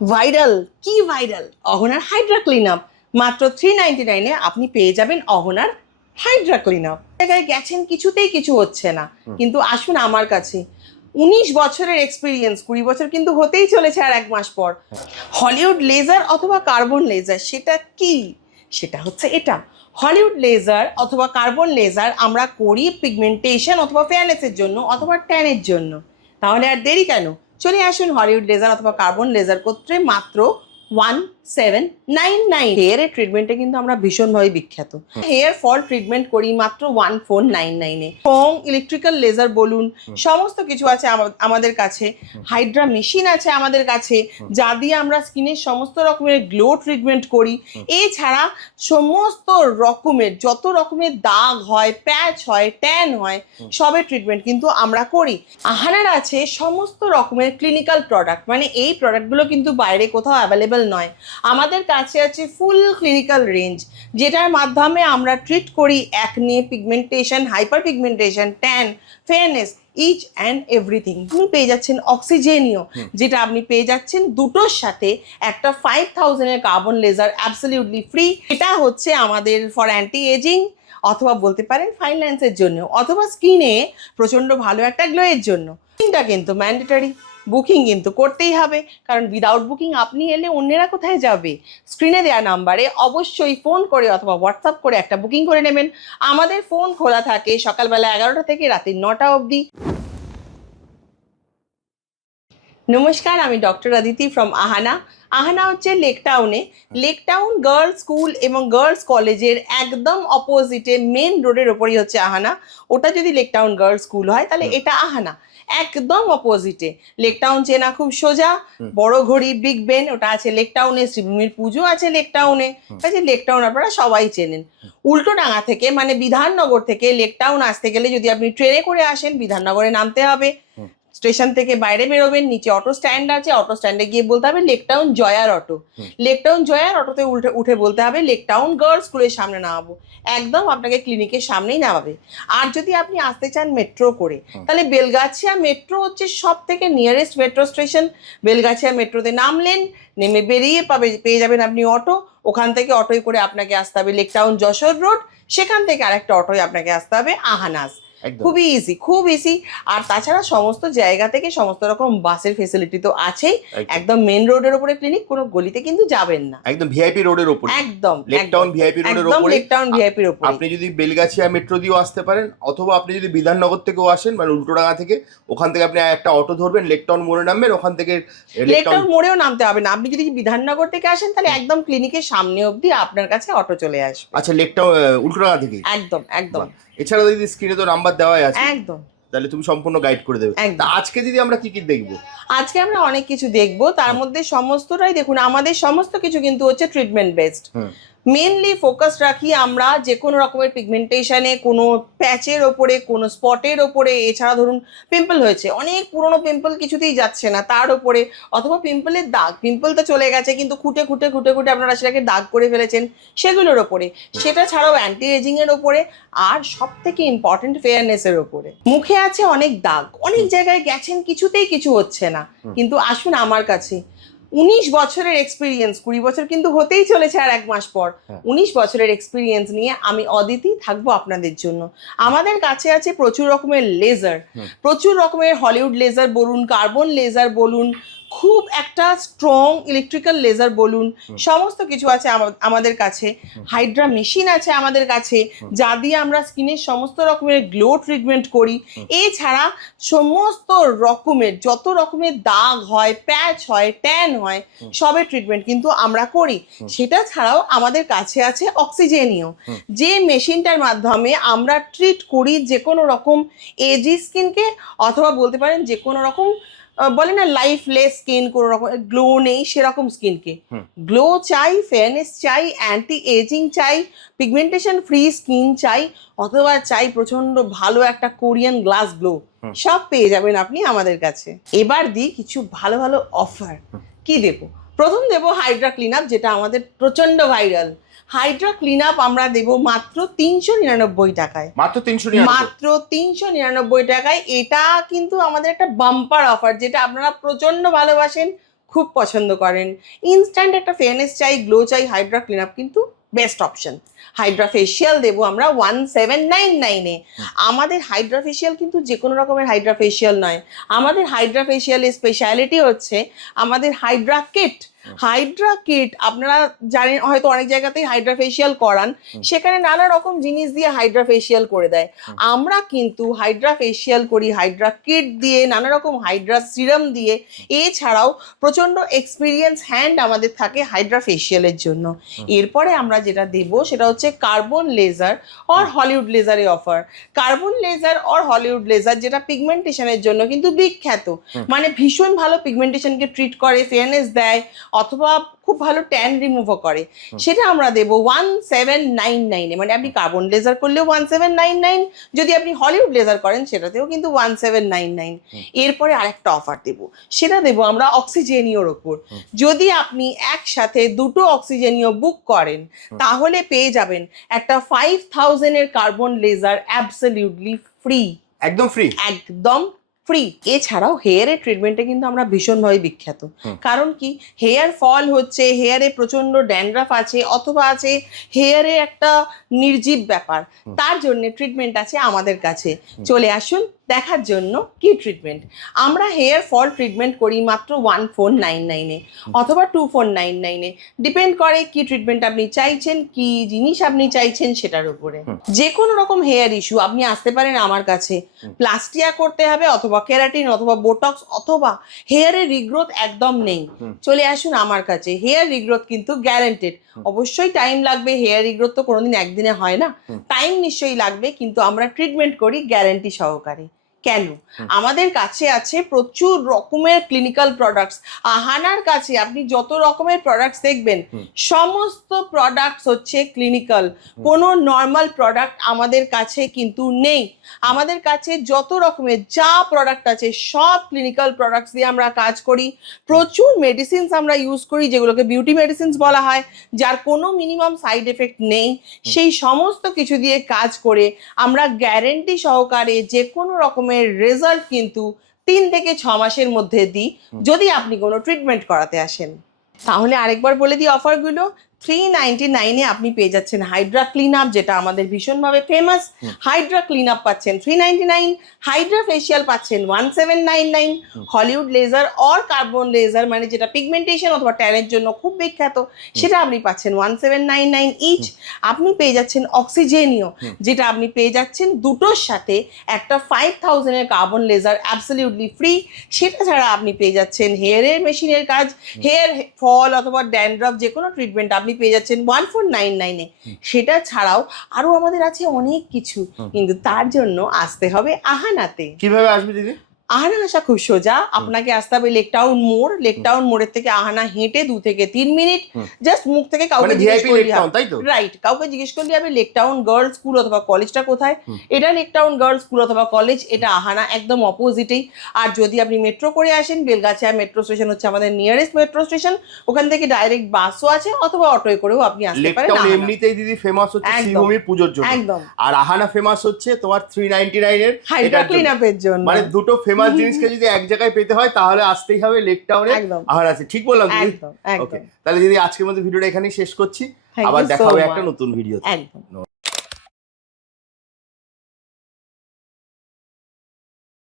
Viral কি viral অহনার Hydra clean up মাত্র 399 এ আপনি পেয়ে যাবেন অহনার হাইড্রা ক্লিন আপ। জায়গায় গেছেন কিছুতেই কিছু হচ্ছে না, কিন্তু আসুন আমার কাছে। 19 বছরের এক্সপিরিয়েন্স, 20 বছর কিন্তু হতেই চলেছে আর 1 মাস পর। হলিউড লেজার অথবা কার্বন লেজার, সেটা কি? সেটা হচ্ছে এটা। হলিউড লেজার অথবা কার্বন লেজার আমরা করি পিগমেন্টেশন অথবা ফেয়ারনেসের জন্য অথবা ট্যানের জন্য। তাহলে আর দেরি কেন, চলে আসুন হলিউড লেজার অথবা কার্বন লেজার করতে মাত্র 1799। হেয়ারের ট্রিটমেন্টে কিন্তু আমরা ভীষণভাবে বিখ্যাত। হেয়ার ফল ট্রিটমেন্ট করি মাত্র 1499 এবং ইলেকট্রিক্যাল লেজার বলুন, সমস্ত কিছু আছে আমাদের কাছে। হাইড্রা মেশিন আছে আমাদের কাছে, যা দিয়ে আমরা স্কিনের সমস্ত রকমের গ্লো ট্রিটমেন্ট করি। এছাড়া সমস্ত রকমের যত রকমের দাগ হয়, প্যাচ হয়, ট্যান হয়, সবের ট্রিটমেন্ট কিন্তু আমরা করি। আহানার আছে সমস্ত রকমের ক্লিনিক্যাল প্রোডাক্ট, মানে এই প্রোডাক্টগুলো কিন্তু বাইরে কোথাও অ্যাভেলেবল নয়। আমাদের কাছে আছে ফুল ক্লিনিক্যাল রেঞ্জ, যেটার মাধ্যমে আমরা ট্রিট করি acne, pigmentation, hyper pigmentation, tan, fairness, itch and everything. আপনি পেয়ে যাচ্ছেন অক্সিজেনিও, যেটা আপনি পেয়ে যাচ্ছেন দুটোর সাথে। একটা 5000 এর কার্বন লেজার অ্যাবসলিউটলি ফ্রি, এটা হচ্ছে আমাদের ফর অ্যান্টি এজিং অথবা বলতে পারেন ফাইন লাইন্সের জন্য, অথবা স্কিনে প্রচন্ড ভালো একটা গ্লোয়ের জন্য। বুকিংটা কিন্তু ম্যান্ডেটরি, বুকিং কিন্তু করতেই হবে, কারণ উইদাউট বুকিং আপনি এলে অন্যেরা কোথায় যাবে? স্ক্রিনে দেওয়া নাম্বারে অবশ্যই ফোন করে অথবা হোয়াটসঅ্যাপ করে একটা বুকিং করে নেবেন। আমাদের ফোন খোলা থাকে সকালবেলা 11টা থেকে রাতে 9টা অবধি। নমস্কার, আমি ডক্টর আদিতি ফ্রম আহানা। আহানা হচ্ছে লেকটাউনে, লেকটাউন গার্লস স্কুল এবং গার্লস কলেজের একদম অপোজিটে মেন রোডের ওপরই হচ্ছে আহানা। ওটা যদি লেকটাউন গার্লস স্কুল হয় তাহলে এটা আহানা একদম অপোজিটে। লেকটাউন চেনা খুব সোজা, বড় ঘড়ি, বিগ বেন ওটা আছে লেকটাউনে। শ্রীভূমির পুজো আছে লেকটাউনে, কাজে লেকটাউন আপনারা সবাই চেনেন। উল্টোডাঙা থেকে মানে বিধাননগর থেকে লেকটাউন আসতে গেলে যদি আপনি ট্রেনে করে আসেন, বিধাননগরে নামতে হবে। স্টেশন থেকে বাইরে বেরোবেন, নিচে অটো স্ট্যান্ড আছে, অটো স্ট্যান্ডে গিয়ে বলতে হবে লেকটাউন জয়ার অটো। লেকটাউন জয়ার অটোতে উঠে বলতে হবে লেকটাউন গার্লস স্কুলের সামনে নামাবো। একদম আপনাকে ক্লিনিকের সামনেই নামাবে। আর যদি আপনি আসতে চান মেট্রো করে, তাহলে বেলগাছিয়া মেট্রো হচ্ছে সব থেকে নিয়ারেস্ট মেট্রো স্টেশন। বেলগাছিয়া মেট্রোতে নামলেন, নেমে বেরিয়ে পেয়ে যাবেন আপনি অটো। ওখান থেকে অটোয় করে আপনাকে আসতে হবে লেকটাউন যশোর রোড, সেখান থেকে আরেকটা অটোয় আপনাকে আসতে হবে আহানাস। খুবই ইজি, খুব ইজি। আর তাছাড়া সমস্ত জায়গা থেকে সমস্ত রকম বাসের ফেসিলিটি তো আছেই। একদম মেন রোডের উপরে ক্লিনিক, কোনো গলিতে কিন্তু যাবেন না, একদম ভিআইপি রোডের উপরে, একদম লেকটাউন ভিআইপি রোডের উপরে, লেকটাউন ভিআইপির উপরে। আপনি যদি বেলগাছিয়া মেট্রো দিয়েও আসতে পারেন, অথবা আপনি যদি বিধাননগর থেকেও আসেন মানে উল্টোডাঙা থেকে, ওখান থেকে আপনি একটা অটো ধরবেন, লেকটাউন মোড়ে নামবেন, ওখান থেকে লেকটাউন মোড়েও নামতে হবে না। আপনি যদি বিধাননগর থেকে আসেন তাহলে একদম ক্লিনিকের সামনে অবধি আপনার কাছে অটো চলে আসবে। আচ্ছা, লেকটাউন উল্টোডাঙা থেকে একদম একদম। এছাড়া যদি স্ক্রিনে তো নাম্বার দেওয়াই আছে, একদম, তাহলে তুমি সম্পূর্ণ গাইড করে দেবে। আজকে যদি আমরা কি কি দেখবো? আজকে আমরা অনেক কিছু দেখবো, তার মধ্যে সমস্তটাই দেখুন আমাদের সমস্ত কিছু কিন্তু হচ্ছে ট্রিটমেন্ট বেসড। মেনলি ফোকাস রাখি আমরা যে কোনো রকমের পিগমেন্টেশনে, কোনো প্যাচের ওপরে, কোনো স্পটের ওপরে। এছাড়া ধরুন পিম্পল হয়েছে, অনেক পুরনো পিম্পল কিছুতেই যাচ্ছে না, তার ওপরে। অথবা পিম্পলের দাগ, পিম্পল তো চলে গেছে কিন্তু খুঁটে খুঁটে খুঁটে খুঁটে আপনারা সেটাকে দাগ করে ফেলেছেন, সেগুলোর ওপরে। সেটা ছাড়াও অ্যান্টি এজিং এর ওপরে, আর সব থেকে ইম্পর্টেন্ট ফেয়ারনেসের ওপরে। মুখে আছে অনেক দাগ, অনেক জায়গায় গেছেন কিছুতেই কিছু হচ্ছে না, কিন্তু আসুন আমার কাছে। 19 বছরের এক্সপিরিয়েন্স, 20 বছর কিন্তু হতেই চলেছে আর 1 মাস পর। 19 বছরের এক্সপিরিয়েন্স নিয়ে আমি অদিতি থাকবো আপনাদের জন্য। আমাদের কাছে আছে প্রচুর রকমের লেজার, প্রচুর রকমের হলিউড লেজার বলুন, কার্বন লেজার বলুন, খুব একটা স্ট্রং ইলেকট্রিক্যাল লেজার বলুন, সমস্ত কিছু আছে আমাদের কাছে। হাইড্রা মেশিন আছে আমাদের কাছে, যা দিয়ে আমরা স্কিনের সমস্ত রকমের গ্লো ট্রিটমেন্ট করি। এছাড়া সমস্ত রকমের যত রকমের দাগ হয়, প্যাচ হয়, ট্যান হয়, সবের ট্রিটমেন্ট কিন্তু আমরা করি। সেটা ছাড়াও আমাদের কাছে আছে অক্সিজেনিও, যে মেশিনটার মাধ্যমে আমরা ট্রিট করি যে কোনো রকম এজি স্কিনকে, অথবা বলতে পারেন যে কোনো রকম বলে না লাইফলেস স্কিন, কোনো রকম গ্লো নেই সেরকম স্কিনকে। গ্লো চাই, ফেয়ারনেস চাই, অ্যান্টি এজিং চাই, পিগমেন্টেশন ফ্রি স্কিন চাই, অথবা চাই প্রচন্ড ভালো একটা কোরিয়ান গ্লাস গ্লো, সব পেয়ে যাবেন আপনি আমাদের কাছে। এবার দিই কিছু ভালো ভালো অফার। কি দেবো? প্রথম দেবো হাইড্রা ক্লিন আপ, যেটা আমাদের প্রচন্ড ভাইরাল। হাইড্রা ক্লিন আপ আমরা দেবো মাত্র 399 টাকায়। মাত্র 399, মাত্র 399 টাকায়। এটা কিন্তু আমাদের একটা বাম্পার অফার, যেটা আপনারা প্রচন্ড ভালোবাসেন, খুব পছন্দ করেন, ইনস্ট্যান্ট একটা ফেয়ারনেস চাই, গ্লো চাই, হাইড্রা ক্লিন আপ কিন্তু বেস্ট অপশন। হাইড্রা ফেশিয়াল দেবো আমরা 1799-এ। আমাদের হাইড্রা ফেশিয়াল কিন্তু যে কোনো রকমের হাইড্রা ফেশিয়াল নয়, আমাদের হাইড্রা ফেশিয়ালের স্পেশালিটি হচ্ছে আমাদের হাইড্রা কিট। হাইড্রা কিট আপনারা জানেন হয়তো, অনেক জায়গাতেই হাইড্রা ফেশিয়াল করান, সেখানে নানা রকম জিনিস দিয়ে হাইড্রা ফেশিয়াল করে দেয়। আমরা কিন্তু হাইড্রা ফেশিয়াল করি হাইড্রা কিট দিয়ে, নানা রকম হাইড্রা সিরাম দিয়ে। এছাড়াও প্রচন্ড এক্সপিরিয়েন্স হ্যান্ড আমাদের থাকে হাইড্রা ফেশিয়ালের জন্য। এরপরে আমরা যেটা দেব সেটা হচ্ছে কার্বন লেজার অর হলিউড লেজারে offer. Carbon laser or Hollywood laser যেটা পিগমেন্টেশনের জন্য কিন্তু বিখ্যাত, মানে ভীষণ ভালো পিগমেন্টেশনকে ট্রিট করে, ফেয়ারনেস দেয়, অথবা খুব ভালো ট্যান রিমুভও করে। সেটা আমরা দেবো 1799-এ, মানে আপনি কার্বন লেজার করলেও 1799, যদি আপনি হলিউড লেজার করেন সেটাতেও কিন্তু 1799। এরপরে আরেকটা অফার দেবো, সেটা দেবো আমরা অক্সিজেনিওর ওপর। যদি আপনি একসাথে দুটো অক্সিজেনিও বুক করেন তাহলে পেয়ে যাবেন একটা 5000-এর কার্বন লেজার অ্যাবসলিউটলি ফ্রি, একদম ফ্রি, একদম ফ্রি। এছাড়াও হেয়ারের ট্রিটমেন্টে কিন্তু আমরা ভীষণভাবে বিখ্যাত। কারণ কি, হেয়ার ফল হচ্ছে, হেয়ারে প্রচন্ড ড্যান্ড্রাফ আছে, অথবা আছে হেয়ারে একটা নির্জীব ব্যাপার, তার জন্য ট্রিটমেন্ট আছে আমাদের কাছে। চলে আসুন দেখার জন্য কি ট্রিটমেন্ট। আমরা হেয়ার ফল ট্রিটমেন্ট করি মাত্র 1499-এ অথবা 2499-এ, ডিপেন্ড করে কি ট্রিটমেন্ট আপনি চাইছেন, কি জিনিস আপনি চাইছেন সেটার উপরে। যে কোনো রকম হেয়ার ইস্যু আপনি আসতে পারেন আমার কাছে। প্লাস্টিয়া করতে হবে, অথবা কেরাটিন, অথবা বোটক্স, অথবা হেয়ারের রিগ্রোথ একদম নেই, চলে আসুন আমার কাছে। হেয়ার রিগ্রোথ কিন্তু গ্যারান্টেড। অবশ্যই টাইম লাগবে, হেয়ার রিগ্রোথ তো কোনোদিন একদিনে হয় না, টাইম নিশ্চয়ই লাগবে, কিন্তু আমরা ট্রিটমেন্ট করি গ্যারান্টি সহকারে। কেন? আমাদের কাছে আছে প্রচুর রকমের ক্লিনিক্যাল প্রোডাক্টস। আহানার কাছে আপনি যত রকমের প্রোডাক্টস দেখবেন সমস্ত প্রোডাক্টস হচ্ছে ক্লিনিক্যাল, কোনো নর্মাল প্রোডাক্ট আমাদের কাছে কিন্তু নেই। আমাদের কাছে যত রকমের যা প্রোডাক্ট আছে সব ক্লিনিক্যাল প্রোডাক্টস দিয়ে আমরা কাজ করি। প্রচুর মেডিসিনস আমরা ইউজ করি, যেগুলোকে বিউটি মেডিসিনস বলা হয়, যার কোনো মিনিমাম সাইড এফেক্ট নেই। সেই সমস্ত কিছু দিয়ে কাজ করে আমরা গ্যারেন্টি সহকারে যে কোনো রকমের রেজাল্ট কিন্তু 3 থেকে 6 মাসের মধ্যে দিই, যদি আপনি কোনো ট্রিটমেন্ট করাতে আসেন। তাহলে আরেকবার বলে দিই অফারগুলো। 399-এ আপনি পেয়ে যাচ্ছেন হাইড্রা ক্লিন আপ, যেটা আমাদের ভীষণভাবে ফেমাস। হাইড্রা ক্লিন আপ পাচ্ছেন 399, হাইড্রা ফেশিয়াল পাচ্ছেন 1799, Hollywood laser or carbon laser মানে যেটা পিগমেন্টেশন অথবা ট্যানের জন্য খুব বিখ্যাত, সেটা আপনি পাচ্ছেন 1799 ইচ। আপনি পেয়ে যাচ্ছেন অক্সিজেনিও, যেটা আপনি পেয়ে যাচ্ছেন দুটোর সাথে একটা 5000-এর কার্বন লেজার অ্যাবসলিউটলি ফ্রি। সেটা ছাড়া আপনি পেয়ে যাচ্ছেন হেয়ারের মেশিনের কাজ, হেয়ার ফল অথবা ড্যান্ড্রাফ যে কোনো ট্রিটমেন্ট আপনি পেয়ে যাচ্ছেন 1499-এ। সেটা ছাড়াও আরো আমাদের আছে অনেক কিছু, কিন্তু তার জন্য আসতে হবে আহানাতে। কিভাবে আসবে দিদি? আহানা আসা খুব সোজা, আপনাকে আসতে হবে লেক টাউন মোড়। লেক টাউন মোড়ের থেকে আহানা হেঁটে 2 থেকে 3 মিনিট, জাস্ট মুখ থেকে কাউকে জিজ্ঞেস করলে হবে, রাইট, কাউকে জিজ্ঞেস করলে হবে লেক টাউন গার্লস স্কুল অথবা কলেজটা কোথায়। এটা লেক টাউন গার্লস স্কুল অথবা কলেজ, এটা আহানা একদম অপোজিটেই। আর যদি আপনি মেট্রো করে আসেন, বেলগাছিয়া মেট্রো স্টেশন হচ্ছে আমাদের নিয়ারেস্ট মেট্রো স্টেশন, ওখান থেকে ডাইরেক্ট বাসও আছে, অথবা অটোয় করেও আপনি আসতে পারেন। লেক টাউন এমনিতেই দিদি ফেমাস হচ্ছে শ্রীভূমির পূজোর জন্য, একদম। আর আহানা ফেমাস হচ্ছে তোমার 399-এর হাইড্রা ক্লিন আপের জন্য। মানে দুটো ফেমাস জিনিসকে যদি এক জায়গায় পেতে হয় তাহলে আসতেই হবে লেক টাউনে। আহানা আছে, ঠিক বললাম দিদি? একদম। ওকে, তাহলে দিদি আজকের মধ্যে ভিডিওটা এখানেই শেষ করছি, আবার দেখা হবে একটা নতুন ভিডিও। একদম।